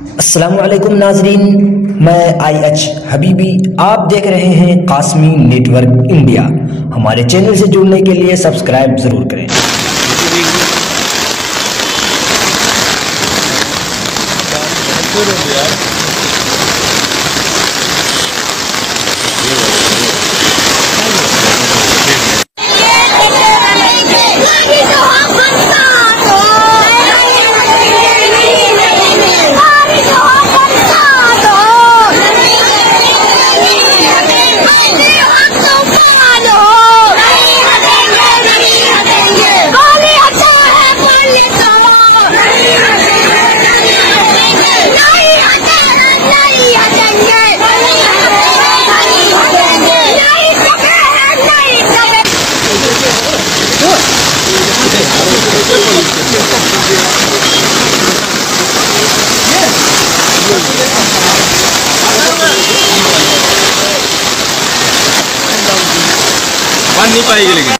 अस्सलामुअलैकुम नाजरीन, मैं IH हबीबी, आप देख रहे हैं कासमी नेटवर्क इंडिया। हमारे चैनल से जुड़ने के लिए सब्सक्राइब जरूर करें। बन नहीं पाएगी लेकिन